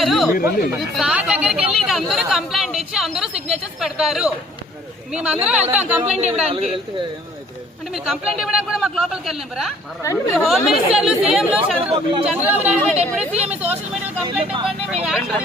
చేస్తారు. సార్ దగ్గరికి వెళ్ళి ఇది అందరూ కంప్లైంట్ ఇచ్చి అందరూ సిగ్నేచర్స్ పెడతారు. మేమందరం వెళ్తాం కంప్లైంట్ ఇవ్వడానికి. అంటే మీరు కంప్లైంట్ ఇవ్వడానికి కూడా మాకు లోపలికి వెళ్ళినరా హోమ్ మినిస్టర్లు సీఎంలు Chandrababu Naidu garu deputy CM social media complaint ఇవ్వండి మేము యాక్షన్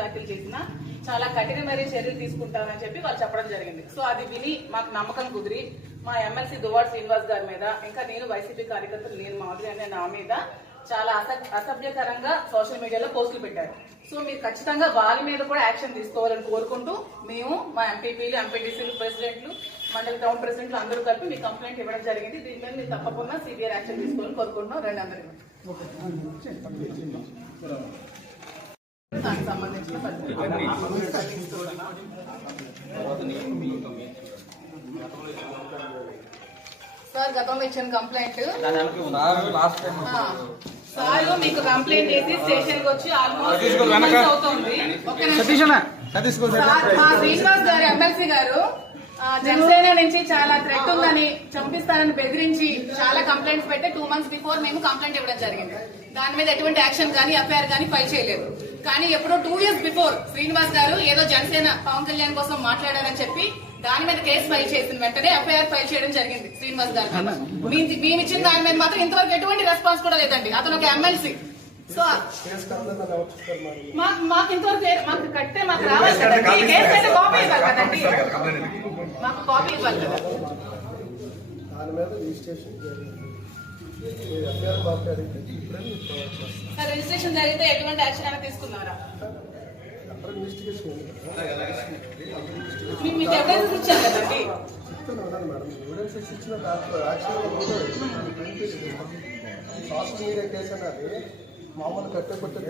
వ్యాఖ్యలు చేసినా చాలా కఠినమైన చర్యలు తీసుకుంటామని చెప్పి వాళ్ళు చెప్పడం జరిగింది. సో అది విని మాకు నమ్మకం కుదిరి మా ఎమ్మెల్సీ దువాడ్ శ్రీనివాస్ గారి మీద ఇంకా నేను వైసీపీ కార్యకర్తలు నేను మాధురి అనే నా మీద చాలా అసభ్యకరంగా సోషల్ మీడియాలో పోస్టులు పెట్టారు. సో మీరు ఖచ్చితంగా వారి మీద కూడా యాక్షన్ తీసుకోవాలని కోరుకుంటూ మేము మా ఎంపీపీలు ఎంపీటీసీలు ప్రెసిడెంట్లు మండలి టౌన్ ప్రెసిడెంట్లు అందరూ కలిపి మీ కంప్లైంట్ ఇవ్వడం జరిగింది. దీని మీద మీరు తప్పకుండా సిబిఐ యాక్షన్ తీసుకోవాలని కోరుకుంటున్నాం. రెండు అందరికీ దానికి సంబంధించిన పత్రిక. సార్ గతంలో ఇచ్చిన కంప్లైంట్. సార్ మీకు కంప్లైంట్ చేసి స్టేషన్కి వచ్చి ఆల్మోస్ట్ అవుతుంది. ఓకే సార్, మా శ్రీనివాస్ గారు ఎమ్మెల్సీ గారు జనసేన నుంచి చాలా థ్రెట్ ఉందని చంపిస్తారని బెదిరించి చాలా కంప్లైంట్స్ పెట్టి టూ మంత్స్ బిఫోర్ మేము కంప్లైంట్ ఇవ్వడం జరిగింది. దాని మీద ఎటువంటి యాక్షన్ కానీ ఎఫ్ఐఆర్ కానీ ఫైల్ చేయలేదు. కానీ ఎప్పుడో టూ ఇయర్స్ బిఫోర్ శ్రీనివాస్ గారు ఏదో జనసేన పవన్ కళ్యాణ్ కోసం మాట్లాడారని చెప్పి దాని మీద కేసు ఫైల్ చేసిన వెంటనే ఎఫ్ఐఆర్ ఫైల్ చేయడం జరిగింది శ్రీనివాస్ గారు మేము ఇచ్చిన దాని మీద మాత్రం ఇంతవరకు ఎటువంటి రెస్పాన్స్ కూడా లేదండి. అతను ఒక ఎమ్మెల్సీ సో మాకు మాకు ఇంతవరకు మాకు కట్టే మాకు రావాలి కదండి. ఈ కేసు అయితే కాపీ ఇవ్వాలి కదండి. మాకు కాపీ ఇవ్వాలి కదా. దాని మీద రిజిస్ట్రేషన్ జరిగింది. మీరు ఎఫ్ఐఆర్ కాపీ అడిగితే రిజిస్ట్రేషన్ జరిగితే ఎటువంటి యాక్షన్ అయినా తీసుకున్నారా? మీకు ఎవిడెన్స్ ఇచ్చారు కదండి ఇచ్చిన దాంట్లో సోషల్ మీడియా కేసు అనేది మామూలు కట్టే కొట్టే